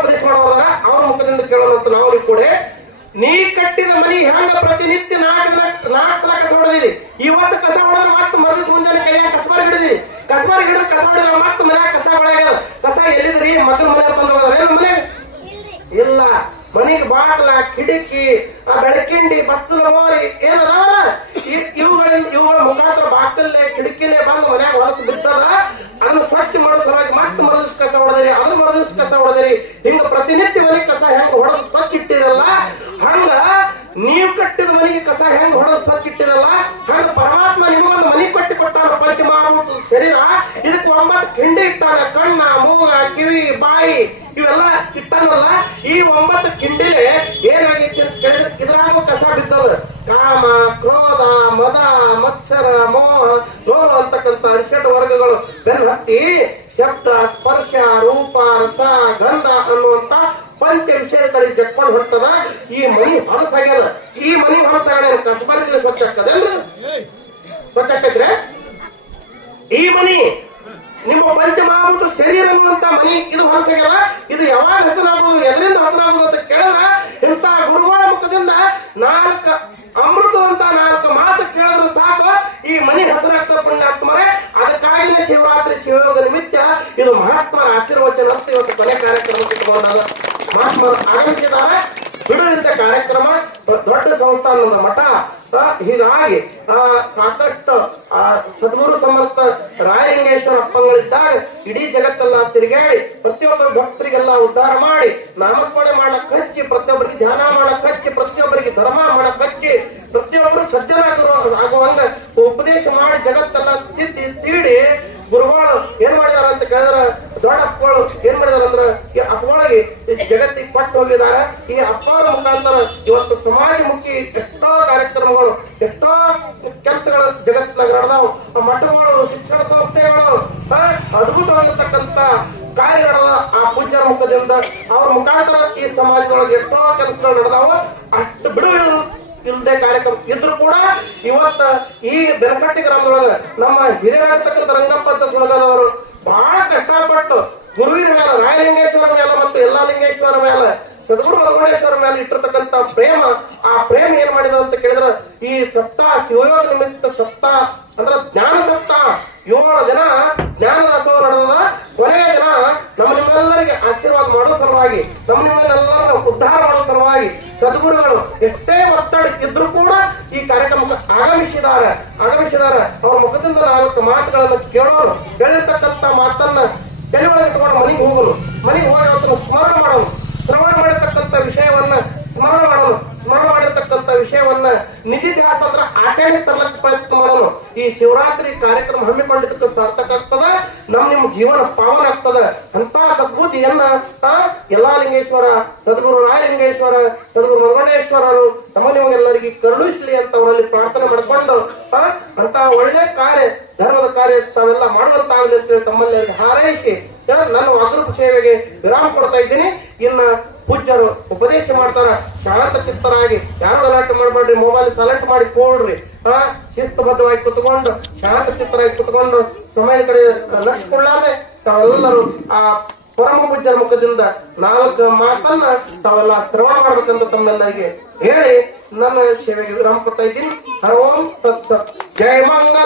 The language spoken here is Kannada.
ಉಪದೇಶ ಮಾಡೋದಾರ ಅವ್ರ ಮುಖದಿಂದ ಕೇಳೋಣ ಅಂತ ನಾವು ಕೂಡ. ನೀ ಕಟ್ಟಿದ ಮನಿ ಹೆಂಗ ಪ್ರತಿನಿತ್ಯ 4 ಸಲ ಕಸ ಹೊಡೆದಿದಿ, ಇವತ್ತು ಕಸ ಹೊಡೆದ್ರೆ ಮತ್ತೆ ಮರದಿನ ಮುಂಜಾನೆ ಕೈಯಾಗ ಕಸಬಾರಿ ಹಿಡಿದಿ, ಕಸಬಾರಿ ಹಿಡಿದ್ರೆ ಕಸ ಹೊಡೆದ್ರೆ ಮತ್ತೆ ಮನ್ಯಾಗ ಕಸ ಒಳಗ್ಯದ. ಕಸ ಎಲ್ಲಿದ್ರಿ? ಮಗನ ಮನೆ ತಂದು ಹೋಗೋದ್ರ ಏನು ಮನೆ ಇಲ್ಲ. ಮನಿಗೆ ಬಾಗ್ಲ, ಕಿಟಕಿ, ಬೆಳಕಿಂಡಿ, ಬಚ್ಚಲ ಮೋರಿ ಏನದಾವಲ್ಲ ಇವುಗಳ ಮುಖಾಂತರ ಬಾಕಲ್ಲೇ ಕಿಟಕಿಲೇ ಬಂದು ಮನ್ಯಾಗ ಹೊಲಸು ಬಿದ್ದದ. ಅದನ್ನ ಸ್ವಚ್ಛ ಮಾಡೋ ಸಲುವಾಗಿ ಮತ್ತೆ ಮರದಿವ್ಸ ಕಸ ಹೊಡೆದಿರಿ, ಅದನ್ನ ಮರದಿವ್ಸ ಕಸ ಹೊಡೆದಿರಿ. ಹಿಂಗ ಪ್ರತಿನಿತ್ಯ ಮನೆ ಕಸ ಹೆಂಗ ಹೊಡೆದು ಸ್ವಚ್ಛ ಇಟ್ಟಿರಲ್ಲ, ಹಂಗ ನೀವು ಕಟ್ಟಿದ ಮನೆಗೆ ಕಸ ಹೆಂಗ ಹೊಡೆದು ಸ್ವಚ್ಛ ಇಟ್ಟಿರಲ್ಲ, ಹಂಗ ಪರಮಾತ್ಮ ನಿಮಗೊಂದು ಮನೆ ಕಟ್ಟಿ ಕೊಟ್ಟಾನ. ಪಂಚಮಹಾಭೂತ ಶರೀರ, ಇದಕ್ಕೆ 9 ಕಿಂಡಿ ಇಟ್ಟಾನ. ಕಣ್ಣ, ಮೂಗ, ಕಿವಿ, ಬಾಯಿ ಇವೆಲ್ಲ ಇಟ್ಟಾನಲ್ಲ. ಈ 9 ಕಿಂಡಿಲೆ ಏನಾಗೈತಿ ಅಂತ ಕೇಳಿದ್ರೆ ಇದ್ರಾಗ ಕಸ ಬಿದ್ದದ. ಕಾಮ, ಕ್ರೋಧ, ಮದ, ಮತ್ಸರ, ಮೋಹ, ಲೋಹ ಅಂತಕ್ಕಂಥ 17 ವರ್ಗಗಳು ಬೆನ್ನು ಹತ್ತಿ ಶಬ್ದ, ಸ್ಪರ್ಶ, ರೂಪ, ರಸ, ಗಂಧ ಅನ್ನುವಂತ ಪಂಚ ವಿಷಯದ ಕಡೆ ಜಕ್ಕೊಂಡು ಹೊಟ್ಟದ. ಈ ಮನಿ ಹೊಲಸಾಗ್ಯದ. ಈ ಮನಿ ಹೊಲಸಾಗಡೆ ಕಸಬಾರಿ ಸ್ವಚ್ಛ ಆಗ್ತದೇನ್ರಿ? ಸ್ವಚ್ಛ ಆಗ್ತೈತ್ರೆ ಈ ಮನಿ? ನಿಮ್ಮ ಪಂಚಮಹಾಭೂತ ಶರೀರ ಅನ್ನುವಂತ ಮನಿ ಇದು ಹೊಲಸಾಗ್ಯದ. ಇದು ಯಾವಾಗ ಹಸನಾಗುವುದು, ಎದರಿಂದ ಹಸನಾಗುವುದು ಅಂತ ಕೇಳಿದ್ರ ಇಂಥ ಗುರುಗಳ ಮುಖದಿಂದ 4 ಅಮೃತವಂತ 4 ಮಾತು ಕೇಳಿದ್ರು ಸಾಕು ಈ ಮನಿ ಹಸನಾಗ್ತದೆ ಪುಣ್ಯಾತ್ಮರೇ. ಅದಕ್ಕಾಗಿನೇ ಶಿವರಾತ್ರಿ ಶಿವಯೋಗ ನಿಮಿತ್ತ ಇದು ಮಹಾತ್ಮರ ಆಶೀರ್ವಚನ ಅಂತ ಇವತ್ತು ಕೊನೆ ಕಾರ್ಯಕ್ರಮಕ್ಕೆ ತಗೊಂಡಾಗ ಮಹಾತ್ಮರು ಆಗಮಿಸಿದ್ದಾರೆ. ಬಿಡುವಿಂದ ಕಾರ್ಯಕ್ರಮ ದೊಡ್ಡ ಸಂಸ್ಥಾನದ ಮಠ. ಹೀಗಾಗಿ ಸಾಕಷ್ಟು ಸದ್ಗುರು ಸಮರ್ಥ ರಾಯಲಿಂಗೇಶ್ವರ ಅಪ್ಪಗಳಿದ್ದಾಗ ಇಡೀ ಜಗತ್ತೆಲ್ಲ ತಿರುಗಾಡಿ ಪ್ರತಿಯೊಬ್ಬರು ಭಕ್ತರಿಗೆಲ್ಲ ಉದ್ಧಾರ ಮಾಡಿ, ನಾಮಸ್ಮರಣೆ ಮಾಡಕ್ ಹಚ್ಚಿ, ಪ್ರತಿಯೊಬ್ಬರಿಗೆ ಧ್ಯಾನ ಮಾಡಕ್ ಹಚ್ಚಿ, ಪ್ರತಿಯೊಬ್ಬರಿಗೆ ಧರ್ಮ ಮಾಡಕ್ ಹಚ್ಚಿ, ಪ್ರತಿಯೊಬ್ಬರು ಸಜ್ಜನಾಗುವಂಗ ಉಪದೇಶ ಮಾಡಿ ಜಗತ್ತೆಲ್ಲ ಸ್ಥಿತಿ ತೀಡಿ ಗುರುಗಳು ಏನ್ ಮಾಡಿದಾರ ಅಂತ ಕೇಳಿದ್ರ, ದೊಡ್ಡಪ್ಪಗಳು ಏನ್ ಮಾಡಿದಾರ ಅಂದ್ರ ಈ ಅಪ್ಪಗಳಿಗೆ ಜಗತ್ತಿಗೆ ಕೊಟ್ಟು ಹೋಗಿದ್ದಾರೆ. ಈ ಅಪ್ಪರ ಮುಖಾಂತರ ಇವತ್ತು ಸಮಾಜಮುಖಿ ಎಷ್ಟೋ ಕಾರ್ಯಕ್ರಮಗಳು, ಎಷ್ಟೋ ಕೆಲಸಗಳು ಜಗತ್ತಿನಾಗ ನಡೆದಾವು. ಮಠಗಳು, ಶಿಕ್ಷಣ ಸಂಸ್ಥೆಗಳು, ಅದ್ಭುತವಾಗಿರ್ತಕ್ಕಂಥ ಕಾರ್ಯ ನಡೆದ ಆ ಪೂಜ್ಯರ ಮುಖದಿಂದ. ಅವ್ರ ಮುಖಾಂತರ ಈ ಸಮಾಜದೊಳಗೆ ಎಷ್ಟೋ ಕೆಲಸಗಳು ನಡೆದಾವು. ಅಷ್ಟು ಬಿಡುವು ಇಲ್ಲದೆ ಕಾರ್ಯಕ್ರಮ ಇದ್ರು ಕೂಡ ಇವತ್ತ ಈ ಬೆನಕಟ್ಟಿ ಗ್ರಾಮದೊಳಗ ನಮ್ಮ ಹಿರಿಯರಾಗಿರ್ತಕ್ಕಂಥ ರಂಗಪ್ಪ ಸುಳಗದವರು ಬಹಳ ಕಷ್ಟಪಟ್ಟು ಗುರುವಿನ ಮೇಲೆ, ರಾಯಲಿಂಗೇಶ್ವರ ಮೇಲೆ ಮತ್ತು ಎಲ್ಲಾ ಲಿಂಗೇಶ್ವರ ಮೇಲೆ, ಸದ್ಗುರು ಮಧುಮೇಶ್ವರ ಮೇಲೆ ಇಟ್ಟಿರ್ತಕ್ಕಂಥ ಪ್ರೇಮ, ಆ ಪ್ರೇಮ ಏನ್ ಮಾಡಿದ ಅಂತ ಕೇಳಿದ್ರ ಈ ಸಪ್ತಾಹ ಶಿವಯೋಗ ನಿಮಿತ್ತ ಸಪ್ತಾಹ ಅಂದ್ರೆ ಜ್ಞಾನ ಸಪ್ತಾಹ 7 ದಿನ ಜ್ಞಾನ ದಾಸೋಹ ನಡೆದ. ಕೊನೆಯ ದಿನ ನಿಮ್ಮೆಲ್ಲರಿಗೆ ಆಶೀರ್ವಾದ ಮಾಡೋ ಸಲುವಾಗಿ, ನಿಮ್ಮೆಲ್ಲರನ್ನ ಉದ್ಧಾರ ಮಾಡೋ ಸಲುವಾಗಿ ಸದ್ಗುರುಗಳು ಎಷ್ಟೇ ಒತ್ತಡ ಇದ್ರು ಕೂಡ ಈ ಕಾರ್ಯಕ್ರಮಕ್ಕೆ ಆಗಮಿಸಿದ್ದಾರೆ. ಅವ್ರ ಮುಖದಿಂದ 4 ಮಾತುಗಳನ್ನು ಕೇಳೋರು, ಹೇಳಿರ್ತಕ್ಕಂಥ ಮಾತನ್ನ ತಲೆ ಒಳಗೆ ಇಟ್ಕೊಂಡು ಮನೆಗೆ ಹೋಗೋನು, ಮನೆಗೆ ಹೋಗಿ ಅವತ್ತನ್ನು ಸ್ಮರಣ ಮಾಡೋನು, ಶ್ರವಣ ಮಾಡಿರ್ತಕ್ಕಂಥ ವಿಷಯವನ್ನ ಸ್ಮರಣ ಮಾಡೋನು, ಸ್ಮರಣ ಮಾಡಿರ್ತಕ್ಕಂಥ ವಿಷಯವನ್ನ ನಿಧಿ ಧ್ಯಾಸ ಅಂದ್ರೆ ಆಚರಣೆ ತರಲಕ್ಕೆ ಪ್ರಯತ್ನ ಮಾಡೋನು. ಈ ಶಿವರಾತ್ರಿ ಕಾರ್ಯಕ್ರಮ ಹಮ್ಮಿಕೊಂಡಿದ್ದಕ್ಕೆ ಸಾರ್ಥಕ ಆಗ್ತದ, ನಿಮ್ಮ ಜೀವನ ಪಾವನ ಆಗ್ತದ. ಅಂತ ಸದ್ಬುದ್ಧಿಯನ್ನ ಎಲ್ಲಾ ಲಿಂಗೇಶ್ವರ, ಸದ್ಗುರು ರಾಯಲಿಂಗೇಶ್ವರ, ಸದ್ಗುರು ಮಧುಮೇಶ್ವರರು ನಿಮಗೆಲ್ಲರಿಗೆ ಕರುಣಿಸಲಿ ಅಂತ ಅವರಲ್ಲಿ ಪ್ರಾರ್ಥನೆ ಮಾಡಿಕೊಂಡು ಅಂತ ಒಳ್ಳೆ ಕಾರ್ಯ, ಧರ್ಮದ ಕಾರ್ಯ ತಾವೆಲ್ಲ ಮಾಡುವಂತಾಗಲಿ ಅಂತೇಳಿ ತಮ್ಮಲ್ಲಿ ಹಾರೈಸಿ ನನ್ನ ಅಗ್ರೂಪ ಸೇವೆಗೆ ವಿರಾಮ ಕೊಡ್ತಾ ಇದ್ದೀನಿ. ಇನ್ನ ಪೂಜ್ಯರು ಉಪದೇಶ ಮಾಡ್ತಾರ, ಶಾಂತ ಚಿತ್ತರಾಗಿ, ಯಾರು ಗಲಾಟೆ ಮಾಡಬೇಡ್ರಿ, ಮೊಬೈಲ್ ಸೆಲೆಕ್ಟ್ ಮಾಡಿ ಕೊಡ್ರಿ, ಶಿಸ್ತುಬದ್ಧವಾಗಿ ಕುತ್ಕೊಂಡು ಶಾಂತ ಚಿತ್ತರಾಗಿ ಕುತ್ಕೊಂಡು ಸಮಯದ ಕಡೆ ಲಕ್ಷಿಕೊಳ್ಳಾದೆ ತಾವೆಲ್ಲರೂ ಆ ಪರಮ ಪೂಜ್ಯರ ಮುಖದಿಂದ 4 ಮಾತನ್ನ ತಾವೆಲ್ಲ ಶ್ರವಣ ಮಾಡ್ಬೇಕಂತ ತಮ್ಮೆಲ್ಲರಿಗೆ ಹೇಳಿ ನನ್ನ ಸೇವೆಗೆ ವಿರಾಮ ಕೊಡ್ತಾ ಇದ್ದೀನಿ. ಹರ ಓಂ ತತ್ಸತ್. ಜಯ ಮಂಗಲ.